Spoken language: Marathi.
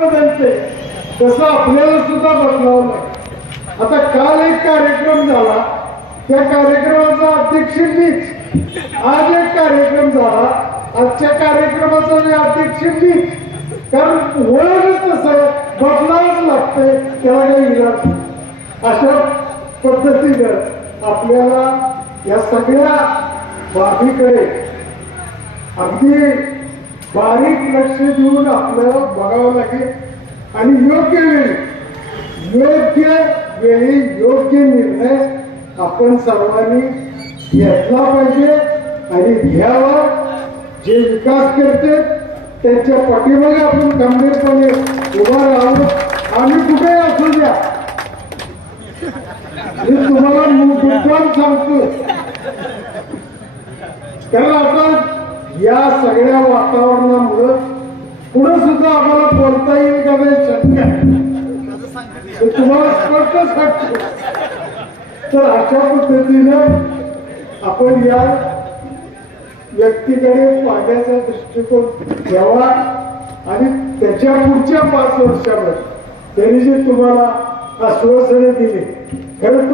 बदलते तसं आपल्याला सुद्धा बदलावं आता काल एक कार्यक्रम झाला. त्या कार्यक्रमाचा अध्यक्ष मीच. आज एक कार्यक्रम झाला. आजच्या कार्यक्रमाचा मी अध्यक्ष मीच. कारण वळणच तसं बदलावंच लागतंय त्याला काही इलाज अशा पद्धतीनं आपल्याला या सगळ्या बाबीकडे अगदी बारीक लक्ष देऊन आपल्याला बघावं लागेल. आणि योग्य वेळी योग्य वेळी योग्य निर्णय आपण सर्वांनी घेतला पाहिजे. आणि घ्यावा जे विकास करते त्यांच्या पाठीमागे आपण गंभीरपणे उभा राहू. आम्ही कुठे असू द्या? मी तुम्हाला मुद्दाम सांगतो. कारण आता या सगळ्या वातावरणामुळं पुढे सुद्धा आम्हाला बोलता येईल का नाही शक्य आहे. तुम्हाला स्पष्ट सांगतो तर अशा पद्धतीनं आपण या व्यक्तीकडे पाहण्याचा दृष्टिकोन घ्यावा आणि त्याच्या पुढच्या पाच वर्षामध्ये त्यांनी जे तुम्हाला आश्वासने दिली खरं